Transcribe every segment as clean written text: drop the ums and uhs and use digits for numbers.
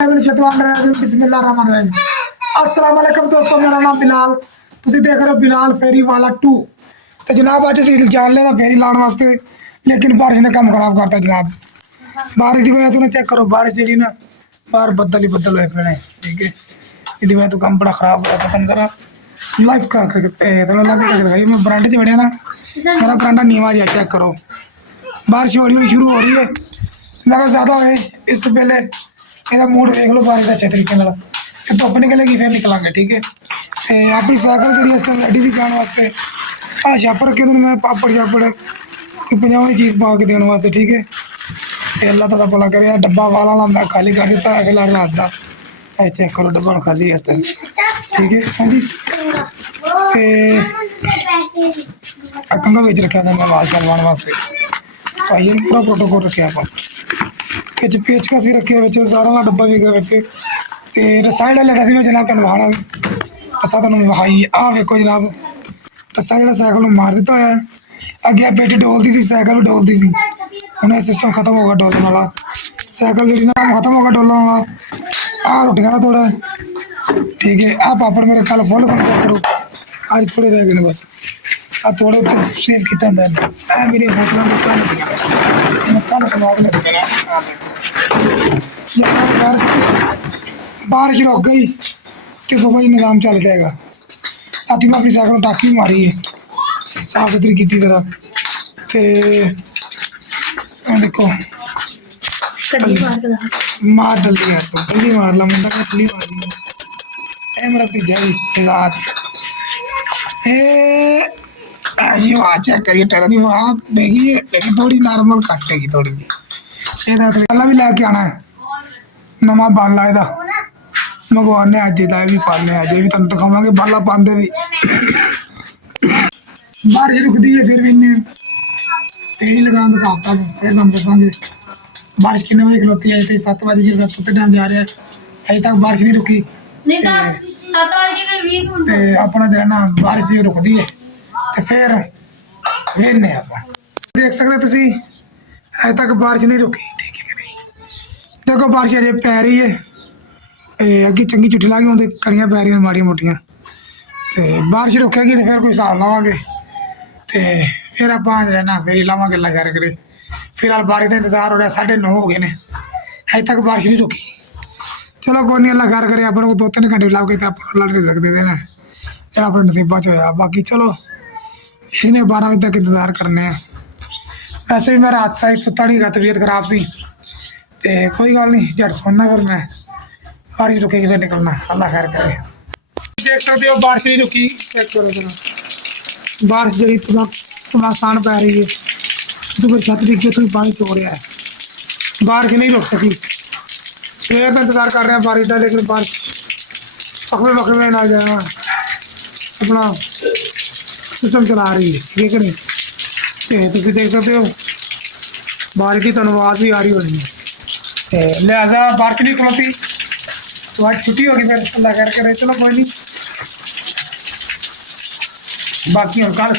अस्सलाम वालेकुम दोस्तों, मेरा नाम बिलाल। तुसीं देख रहे हो बिलाल फेरी वाला 2। तो जनाब अज असीं जान लेना फेरी लाने वास्ते, लेकिन बारिश ने काम खराब करता जनाब। बारिश की वजह तो चेक करो, बारिश जी ना बाहर बदल ही बदल हुए पे, ठीक है। इसकी वजह तो काम बड़ा खराब हो रहा है। जरा लाइफ करके थोड़ा लग भाई मैं बरांडे से बढ़िया ना, मेरा बरांडा नीवा जा चेक करो। बारिश हो रही शुरू हो रही है, मैं ज़्यादा हो इस तो पहले ਇਹਦਾ ਮੂਡ ਵੇਖ ਲਓ ਬਾਰਿਸ਼ ਦਾ ਅੱਛੇ ਤਰੀਕੇ ਨਾਲ। ਤੇ ਧੁੱਪ ਨਿਕਲੇਗੀ ਫਿਰ ਨਿਕਲਾਂਗੇ, ਠੀਕ ਹੈ। ਤੇ ਆਪਣੀ ਸਾਈਕਲ ਜਿਹੜੀ ਇਸ ਟਾਈਮ ਰੈਡੀ ਵੀ ਕਰਨ ਵਾਸਤੇ ਆ ਛਾਪਰ ਕੇ ਮੈਂ ਪਾਪੜ ਛਾਪੜ ਤੇ 50 ਚੀਜ਼ ਪਾ ਕੇ ਦੇਣ ਵਾਸਤੇ, ਠੀਕ ਹੈ। ਤੇ ਅੱਲਾਹ ਤਾਲਾ ਭਲਾ ਕਰੇ। ਡੱਬਾ ਵਾਲਾ ਮੈਂ ਖਾਲੀ ਕਰ ਦਿੱਤਾ ਅਗਲਾ ਰਾਤ ਦਾ। ਇਹ ਚੈੱਕ ਕਰੋ ਡੱਬਾ ਖਾਲੀ ਇਸ ਟਾਈਮ, ਠੀਕ ਹੈ। ਹਾਂਜੀ ਤੇ ਕੰਗਾ ਵਿੱਚ ਰੱਖਿਆ था मैं वाल चलवाने वास्ते। भाई पूरा प्रोटोकॉल रखे आप पेचकस भी रखे बच्चे सारा डब्बा भी गया बच्चे। तो रस्सा जो लगा मैं जनाब तुम विखाना रस्सा तुम विखाई आ वेखो जनाब। रस्सा जो साइकिल मार दिता है, अगे पेट डोलती सी साइकिल भी डोलती सी। हूँ सिस्टम खत्म होगा डोलने वाला, साइकिल जी ना खत्म होगा डोलने वाला। आ रोटियां का थोड़ा, ठीक है। आ पापड़ मेरे कल फुल करो, अज थोड़े रह गए बस। आ थोड़े उत्ते सेव किया मेरी बोतलों कल खवा के लेते हैं। बारिश रुक गई तो सुबह ही निज़ाम चल जाएगा। रात में अपनी साइकिल टाकी मारी है, साफ सुथरी की तरह। तो देखो मार डली है तो डली मार ला मुंडा का डली मार ली। मेरा भतीजा भी शहजाद जी वहाँ चेक करिए टेरा दी वहाँ देगी, लेकिन थोड़ी नॉर्मल कटेगी थोड़ी जी। ये बाला भी लैके आना है, नवा बाला ਇਹਦਾ मंगवाने अज का भी पाने अज भी तुम दिखावे बाला पाते भी। बारिश रुकती है फिर भी इन्हें फेरी लगाने का हफ्ता फिर तुम दसांगे बारिश कितने बजे खलोती है। 7 बजे 7 टाइम जा रहा है, अजे तक बारिश नहीं रुकी। अपना जो ना बारिश रुकती है तो फिर वेने आप देख सकते तुसी अजे तक बारिश नहीं रुकी, ठीक है कि नहीं। देखो बारिश अजे पै रही है, अगे चंगी चुट्टी ला गई होंगे कड़ियाँ पै रही माड़ियां मोटियां। तो बारिश रुकेगी तो फिर कोई हिसाब लावे तो फिर आप ना फेरी लावे अल्लाह खैर करे। फिलहाल बारिश का इंतजार हो रहा है, 9:30 हो गए ने अजे तक बारिश नहीं रुकी। चलो कोई नहीं, अल्लाह खैर करे। अपने को 2-3 घंटे लाओ के अल्लाह नहीं सकते देना फिर अपने नसीबा च होया। बाकी चलो इन्हें 12 बजे तक इंतजार करने हैं। वैसे भी मेरा हाथ साइड सुता नहीं रहा, तबीयत खराब सी। तो कोई गल नहीं, झट सोना फिर मैं बारिश रुकेगी फिर निकलना, अल्लाह खैर करे। देख सकते हो बारिश नहीं रुकी, चेक करो जरा बारिश जी सान पै रही है। तो फिर छत दिखी तो पानी छोड़ रहा है, बारिश नहीं रुक सकी। फिर तो इंतजार कर रहे हैं बारिश का, लेकिन बारिश पखवे पखवे ना जाए अपना सिस्टम चला रही है, ठीक है नहीं। तो तुम देख सकते हो बारिश की तुम आवाज़ भी आ रही होनी है। लिहाजा बारिश नहीं खलोती तो आज छुट्टी होगी फिर अल्लाह खैर करे। चलो कोई नहीं, बाकी हम कल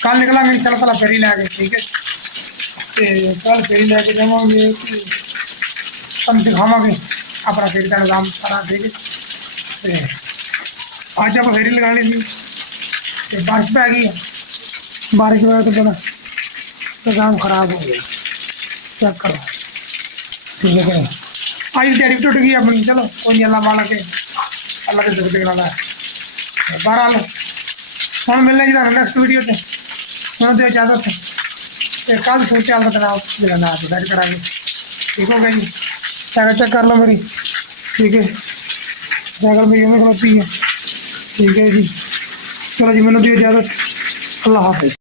कल निकला मेरी चल भला फेरी लैके, ठीक है। तो कल फेरी लैके जावे तुम दिखावे अपना फेरी का निज़ाम सारा, ठीक है। तो अज आप फेरी लगानी थी, बारिश पै गई, बारिश की वजह तो बड़ा निज़ाम खराब हो गया। चेक करो, ठीक है। आज तैयारी टुट गई अपनी। चलो कोई नहीं, अल्लाह वाला के अल्लाह के दुख देने वाला है। बहरहाल हम मिलने जी नेक्स्ट वीडियो से मैं दे इजाज़त है। कल सोचे आप जनाब डिसाइड करा, ठीक हो गया जी। साइकिल चेक कर लो मेरी, ठीक है। साइकिल मेरी में खलोती है, ठीक है जी। चलो जी मैंने दे इजाज़त, अल्लाह हाफिज़।